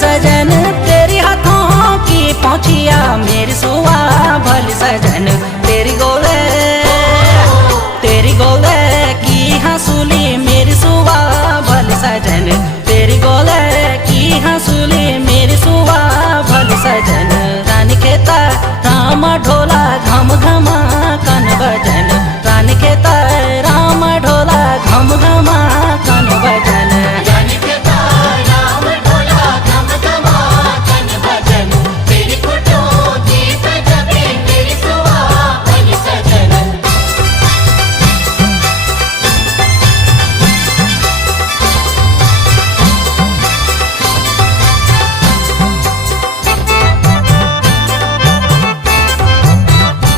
सजन तेरी हाथों की पहुंचिया मेरी सुआ भल सजन तेरी गोले की हंसुली मेरी सुआ भल सजन तेरी गोले की हंसुली मेरी सुआ भल सजन रानी खेता राम ढोल